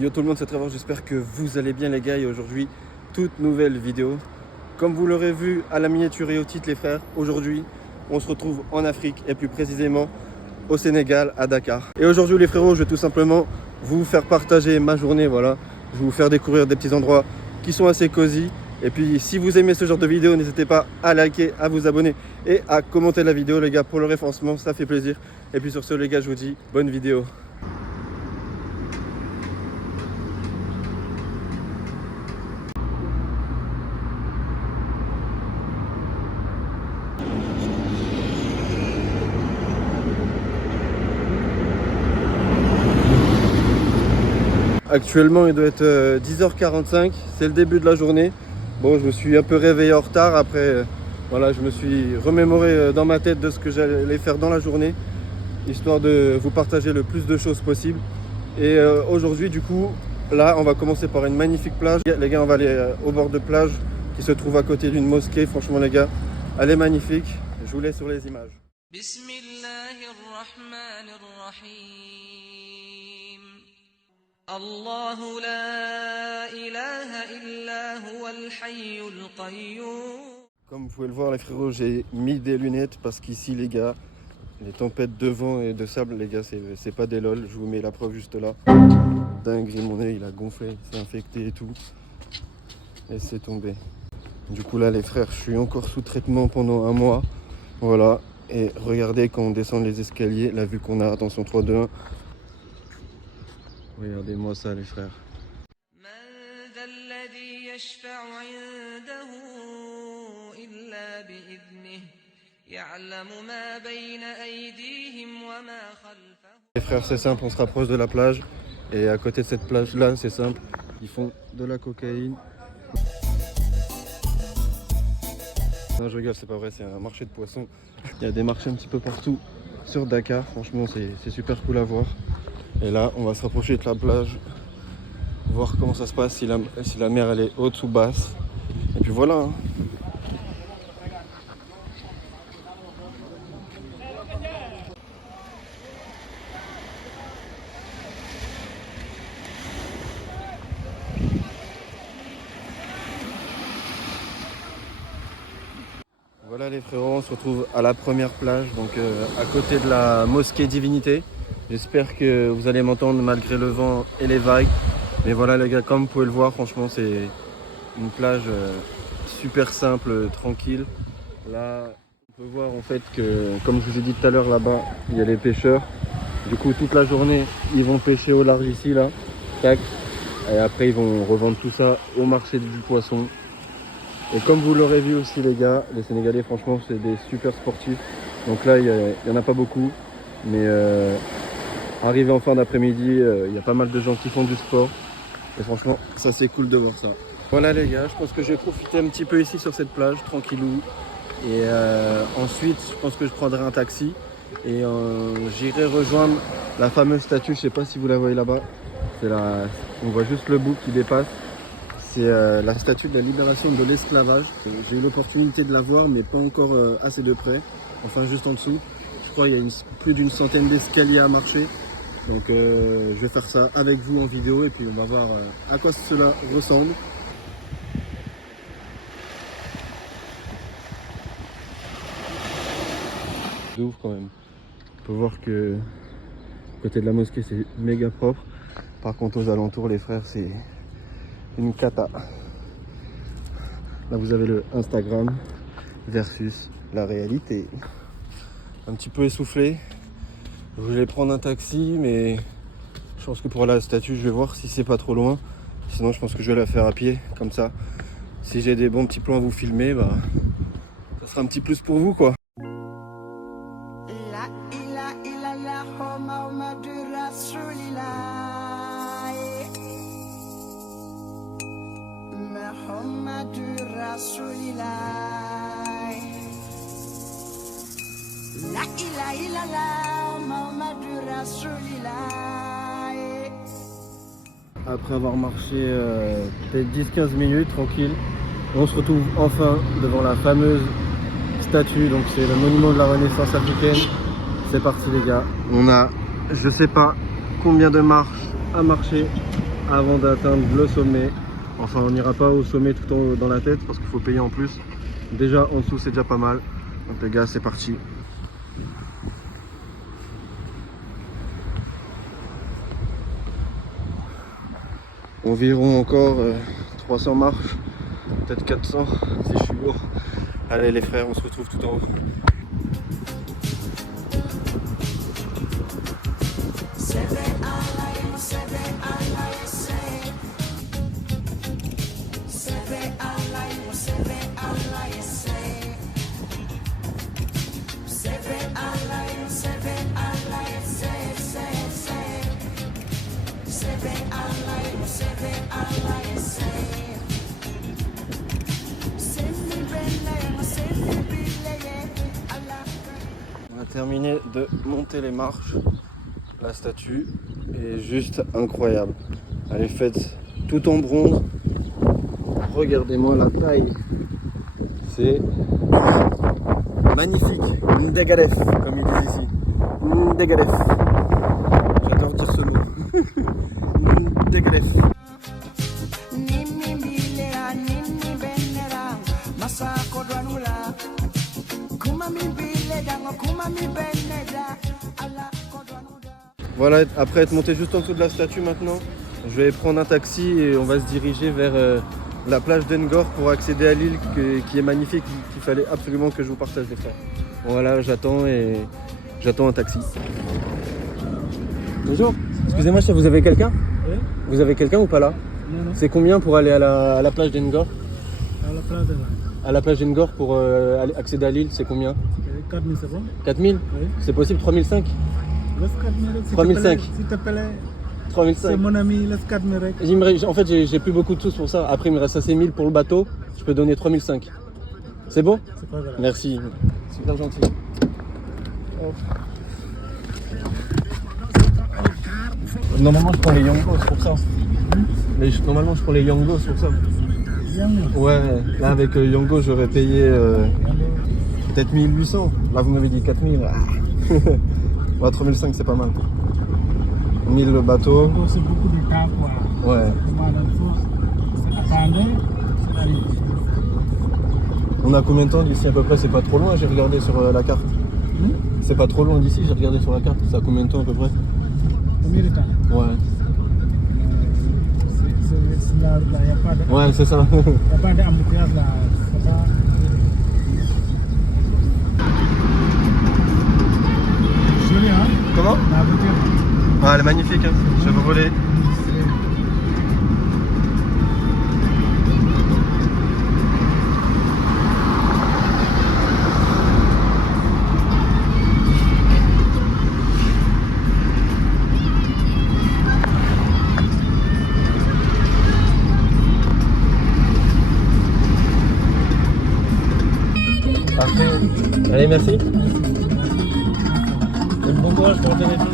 Yo tout le monde, c'est Trevor, j'espère que vous allez bien les gars, et aujourd'hui, toute nouvelle vidéo. Comme vous l'aurez vu à la miniature et au titre les frères, aujourd'hui on se retrouve en Afrique et plus précisément au Sénégal, à Dakar. Et aujourd'hui les frérots, je vais tout simplement vous faire partager ma journée, voilà. Je vais vous faire découvrir des petits endroits qui sont assez cosy. Et puis si vous aimez ce genre de vidéo, n'hésitez pas à liker, à vous abonner et à commenter la vidéo les gars pour le référencement, ça fait plaisir. Et puis sur ce les gars, je vous dis bonne vidéo. Actuellement il doit être 10h45, c'est le début de la journée. Bon, je me suis un peu réveillé en retard, après voilà, je me suis remémoré dans ma tête de ce que j'allais faire dans la journée, histoire de vous partager le plus de choses possible. Et aujourd'hui du coup, là on va commencer par une magnifique plage. Les gars, on va aller au bord de plage qui se trouve à côté d'une mosquée. Franchement les gars, elle est magnifique, je vous laisse sur les images. الله لا إله إلا هو الحي القيوم. Comme vous pouvez le voir les frérots, j'ai mis des lunettes parce qu'ici les gars, les tempêtes de vent et de sable les gars, c'est pas des lol. Je vous mets la preuve juste là. Dingue, mon œil il a gonflé, c'est infecté et tout. Et c'est tombé. Du coup là les frères, je suis encore sous traitement pendant un mois. Voilà. Et regardez quand on descend les escaliers, la vue qu'on a, attention 3, 2, 1. Regardez-moi ça les frères. Les frères, c'est simple, on se rapproche de la plage. Et à côté de cette plage là, c'est simple, ils font de la cocaïne. Non, je rigole, c'est pas vrai, c'est un marché de poissons. Il y a des marchés un petit peu partout sur Dakar. Franchement, c'est super cool à voir. Et là, on va se rapprocher de la plage, voir comment ça se passe, si la mer elle est haute ou basse. Et puis voilà. Hein. Voilà les frérots, on se retrouve à la première plage, donc à côté de la mosquée Divinité. J'espère que vous allez m'entendre malgré le vent et les vagues. Mais voilà les gars, comme vous pouvez le voir, franchement c'est une plage super simple, tranquille. Là, on peut voir en fait que, comme je vous ai dit tout à l'heure, là-bas, il y a les pêcheurs. Du coup, toute la journée, ils vont pêcher au large ici, là. Tac. Et après, ils vont revendre tout ça au marché du poisson. Et comme vous l'aurez vu aussi les gars, les Sénégalais franchement c'est des super sportifs. Donc là il y en a pas beaucoup, mais arrivé en fin d'après-midi, il y a pas mal de gens qui font du sport. Et franchement ça c'est cool de voir ça. Voilà les gars, je pense que je vais profiter un petit peu ici sur cette plage, tranquillou. Et ensuite je pense que je prendrai un taxi et j'irai rejoindre la fameuse statue, je sais pas si vous la voyez là-bas. On voit juste le bout qui dépasse. C'est la statue de la libération de l'esclavage. J'ai eu l'opportunité de la voir, mais pas encore assez de près. Enfin, juste en dessous. Je crois qu'il y a plus d'une centaine d'escaliers à marcher. Donc, je vais faire ça avec vous en vidéo et puis on va voir à quoi cela ressemble. De ouf quand même. On peut voir que côté de la mosquée, c'est méga propre. Par contre, aux alentours, les frères, c'est une cata. Là vous avez le Instagram versus la réalité. Un petit peu essoufflé. Je voulais prendre un taxi, mais je pense que pour la statue je vais voir si c'est pas trop loin. Sinon je pense que je vais la faire à pied. Comme ça, si j'ai des bons petits plans à vous filmer, bah ça sera un petit plus pour vous quoi. Après avoir marché peut-être 10-15 minutes tranquille, on se retrouve enfin devant la fameuse statue. Donc c'est le monument de la Renaissance africaine. C'est parti les gars. On a je sais pas combien de marches à marcher avant d'atteindre le sommet. Enfin, on n'ira pas au sommet tout en haut dans la tête parce qu'il faut payer en plus. Déjà en dessous, c'est déjà pas mal. Donc les gars, c'est parti. Environ encore 300 marches, peut-être 400 si je suis lourd. Allez les frères, on se retrouve tout en haut. On a terminé de monter les marches. La statue est juste incroyable. Elle est faite tout en bronze. Regardez-moi la taille. C'est magnifique. Ndegalef, comme ils disent ici. Ndegalef. J'adore dire ce mot. Ndegalef. Voilà, après être monté juste en dessous de la statue maintenant, je vais prendre un taxi et on va se diriger vers la plage d'Engor pour accéder à l'île qui est magnifique, qu'il fallait absolument que je vous partage les frères. Voilà, j'attends un taxi. Bonjour, excusez-moi, vous avez quelqu'un? Oui. Vous avez quelqu'un ou pas là? Non. C'est combien pour aller à la plage d'Engor? À la plage de là. À la plage d'Engor pour accéder à l'île, c'est combien? 4000 c'est bon? 4000? Oui. C'est possible 3005? Laisse 4000. 3005. S'il te plaît. 3005. C'est mon ami, laisse 4000. En fait, j'ai plus beaucoup de sous pour ça. Après, il me reste assez 1000 pour le bateau. Je peux donner 3005. C'est bon? C'est pas grave. Merci. Super gentil. Normalement, je prends les Yangos, c'est pour ça. Normalement, je prends les Yangos, c'est pour ça. Ouais, là, avec Yango, j'aurais payé peut-être 1800. Là, vous m'avez dit 4000. Ouais, 3005, c'est pas mal. 1000 le bateau. C'est beaucoup de temps quoi. Ouais. Attendez, c'est arrivé. On a combien de temps d'ici à peu près? C'est pas trop loin, j'ai regardé sur la carte. C'est pas trop loin d'ici, j'ai regardé sur la carte. Ça a combien de temps à peu près? Combien de temps? Ouais. C'est là, il n'y a pas de... Ouais, c'est ça. Il n'y a pas d'embouteillage là. C'est pas... Joli, hein? Comment? La voiture. Ah, elle est magnifique, hein. Je vais vous voler. Parfait. Allez, merci. Bon courage pour le téléphone.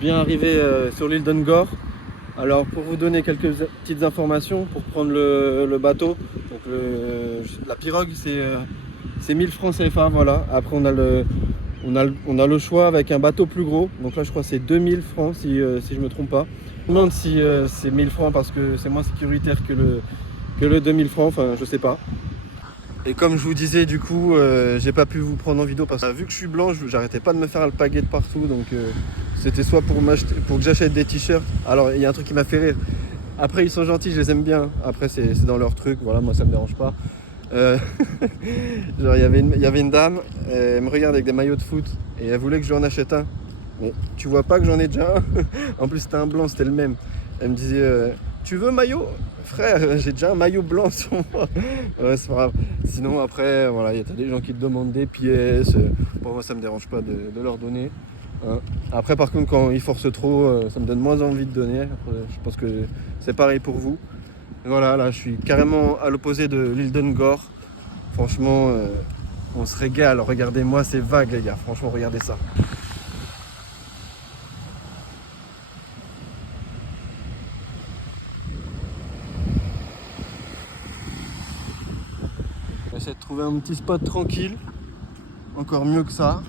bien arrivé sur l'île d'Ungor. Alors pour vous donner quelques petites informations, pour prendre le bateau, donc la pirogue c'est 1000 francs CFA, voilà. Après on a le choix avec un bateau plus gros, donc là je crois que c'est 2000 francs si je me trompe pas. Je me demande si c'est 1000 francs parce que c'est moins sécuritaire que le 2000 francs, enfin je sais pas. Et comme je vous disais, du coup, j'ai pas pu vous prendre en vidéo parce que vu que je suis blanc, j'arrêtais pas de me faire alpaguer de partout. Donc c'était soit pour que j'achète des t-shirts. Alors il y a un truc qui m'a fait rire. Après ils sont gentils, je les aime bien. Après c'est dans leur truc, voilà, moi ça me dérange pas. Genre il y avait une dame, elle me regarde avec des maillots de foot et elle voulait que je lui en achète un. Mais tu vois pas que j'en ai déjà un. En plus c'était un blanc, c'était le même. Elle me disait tu veux maillot? Frère, j'ai déjà un maillot blanc sur moi. Ouais, c'est pas grave. Sinon après, voilà, il y a des gens qui te demandent des pièces. Bon, moi ça me dérange pas de leur donner. Hein. Après par contre quand ils forcent trop, ça me donne moins envie de donner. Après, je pense que c'est pareil pour vous. Et voilà, là je suis carrément à l'opposé de l'île d'Ungor. Franchement, on se régale. Regardez-moi ces vagues les gars. Franchement, regardez ça. J'essaie de trouver un petit spot tranquille, encore mieux que ça.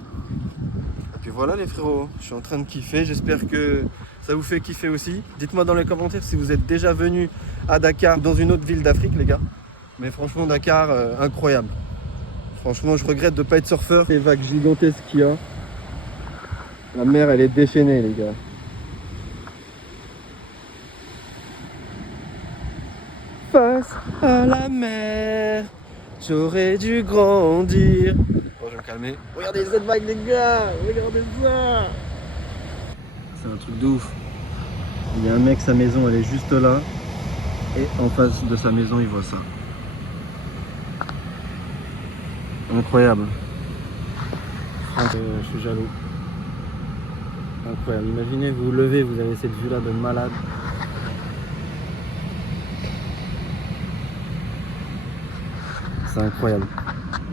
Et puis voilà les frérots, je suis en train de kiffer, j'espère que ça vous fait kiffer aussi. Dites-moi dans les commentaires si vous êtes déjà venu à Dakar, dans une autre ville d'Afrique les gars. Mais franchement Dakar, incroyable. Franchement je regrette de ne pas être surfeur. Les vagues gigantesques qu'il y a. La mer elle est déchaînée les gars. Face à la mer. J'aurais dû grandir. Bon, je vais me calmer. Regardez cette vague, les gars. Regardez ça. C'est un truc de ouf. Il y a un mec, sa maison, elle est juste là. Et en face de sa maison, il voit ça. Incroyable. Je suis jaloux. Incroyable. Imaginez, vous vous levez, vous avez cette vue-là de malade. C'est incroyable.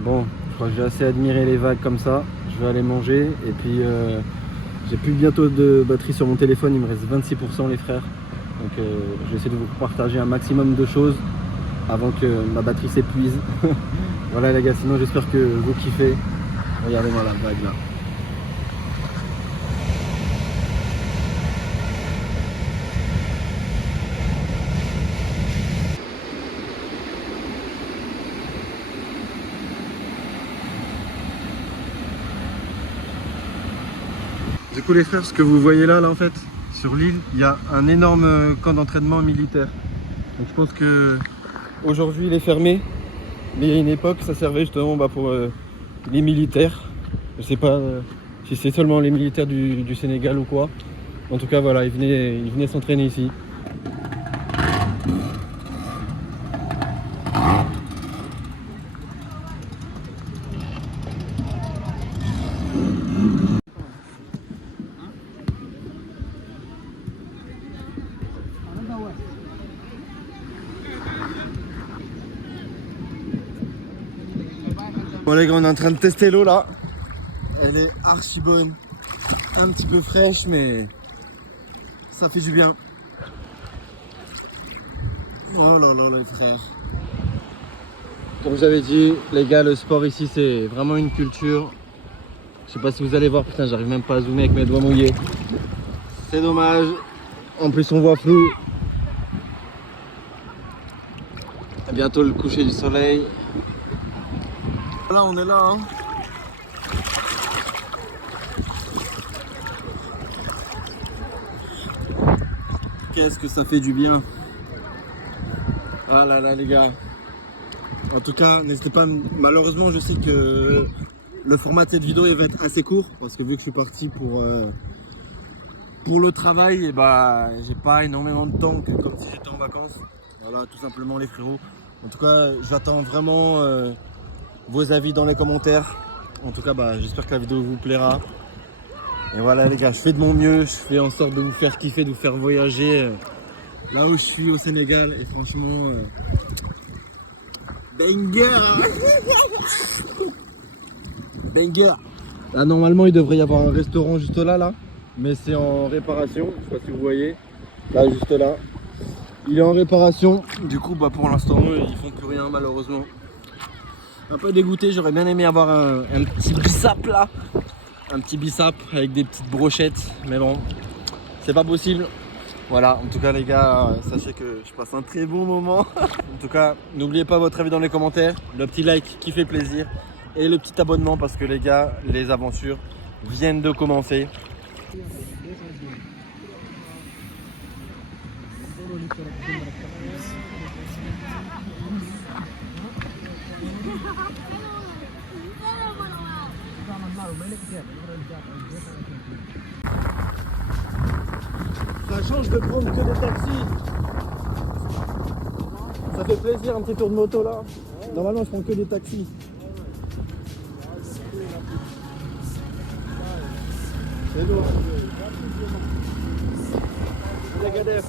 Bon, je crois que j'ai assez admiré les vagues comme ça. Je vais aller manger et puis j'ai plus bientôt de batterie sur mon téléphone. Il me reste 26% les frères. Donc je vais essayer de vous partager un maximum de choses avant que ma batterie s'épuise. Voilà les gars, sinon j'espère que vous kiffez. Regardez-moi la vague là. Du coup les frères, ce que vous voyez là en fait, sur l'île, il y a un énorme camp d'entraînement militaire. Donc je pense que aujourd'hui il est fermé, mais il y a une époque ça servait justement pour les militaires. Je sais pas si c'est seulement les militaires du Sénégal ou quoi. En tout cas voilà, ils venaient s'entraîner ici. Bon les gars, on est en train de tester l'eau là. Elle est archi bonne. Un petit peu fraîche mais ça fait du bien. Oh là là les frères. Comme j'avais dit les gars, le sport ici c'est vraiment une culture. Je sais pas si vous allez voir, putain j'arrive même pas à zoomer avec mes doigts mouillés. C'est dommage. En plus on voit flou. À bientôt le coucher du soleil. Là on est là hein. Qu'est-ce que ça fait du bien. Ah là là les gars. En tout cas n'hésitez pas, malheureusement je sais que le format de cette vidéo il va être assez court parce que vu que je suis parti pour le travail, et bah j'ai pas énormément de temps comme si j'étais en vacances. Voilà tout simplement les frérots. En tout cas j'attends vraiment vos avis dans les commentaires. En tout cas bah, j'espère que la vidéo vous plaira. Et voilà les gars, je fais de mon mieux, je fais en sorte de vous faire kiffer, de vous faire voyager là où je suis au Sénégal. Et franchement banger. Banger. Là normalement il devrait y avoir un restaurant juste là. mais c'est en réparation. Je sais pas si vous voyez, là juste là. Il est en réparation. Du coup, bah, pour l'instant, ils font plus rien malheureusement. Un peu dégoûté, j'aurais bien aimé avoir un petit bissap là. Un petit bissap avec des petites brochettes, mais bon, c'est pas possible. Voilà, en tout cas les gars, sachez que je passe un très bon moment. En tout cas, n'oubliez pas votre avis dans les commentaires, le petit like qui fait plaisir et le petit abonnement parce que les gars, les aventures viennent de commencer. Ça change de prendre que des taxis. Ça fait plaisir un petit tour de moto là. Normalement je prends que des taxis. C'est lourd. Megadeth.